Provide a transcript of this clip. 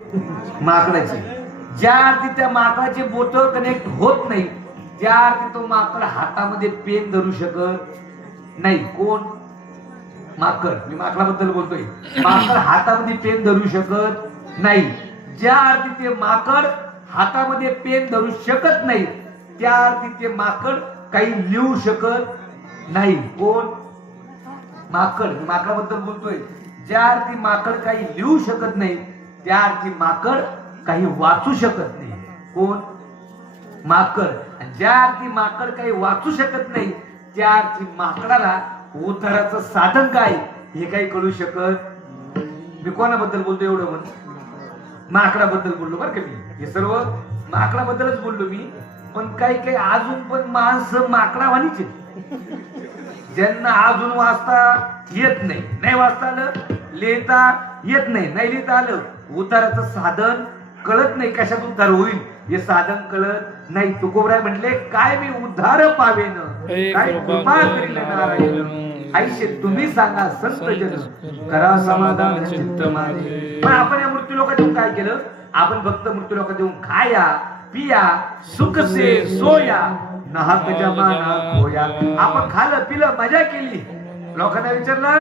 माकडाची. ज्या अर्थी त्या माकडाचे बोट कनेक्ट होत नाही, त्या अर्थी तो माकड हातामध्ये पेन धरू शकत नाही. कोण? माकड. मी माकडाबद्दल बोलतोय. माकड हातामध्ये पेन धरू शकत नाही. ज्या अर्थी ते माकड हातामध्ये पेन धरू शकत नाही, त्या अर्थी ते माकड काही लिहू शकत नाही. कोण? माकड. माकडाबद्दल बोलतोय. ज्या अर्थी माकड काही लिहू शकत नाही, त्या अर्थी माकड काही वाचू शकत नाही. कोण? माकड. ज्या अर्थी माकड काही वाचू शकत नाही, त्या अर्थी माकडाला उद्धाराचं साधन काय हे काही कळू शकत. मी कोणाबद्दल बोलतो? एवढं म्हण. माकडाबद्दल बोललो बरं का मी. हे सर्व माकडाबद्दलच बोललो मी. पण काही काही अजून पण माणसं माकडावानीच आहेत, ज्यांना अजून वाचता येत नाही. नाही वाचता आलं, लिहिता येत नाही. नाही लिहिता आलं, उद्धाराचं साधन कळत नाही. कशात उद्धार होईल हे साधन कळत नाही. तुकोबराय म्हटले, काय मी उद्धार पावेन, काय कृपा करील नारायण. आईशे तुम्ही सांगा संत जन, करा समाधान चित्त माझे. पण आपण या मृत्यू लोकात येऊन काय केलं? आपण फक्त मृत्यू लोकात येऊन खाया पिया सुख से सोया, नाहक जमाना खोया. आपण खाल्लं पिलं मजा केली. लोकांना विचारलं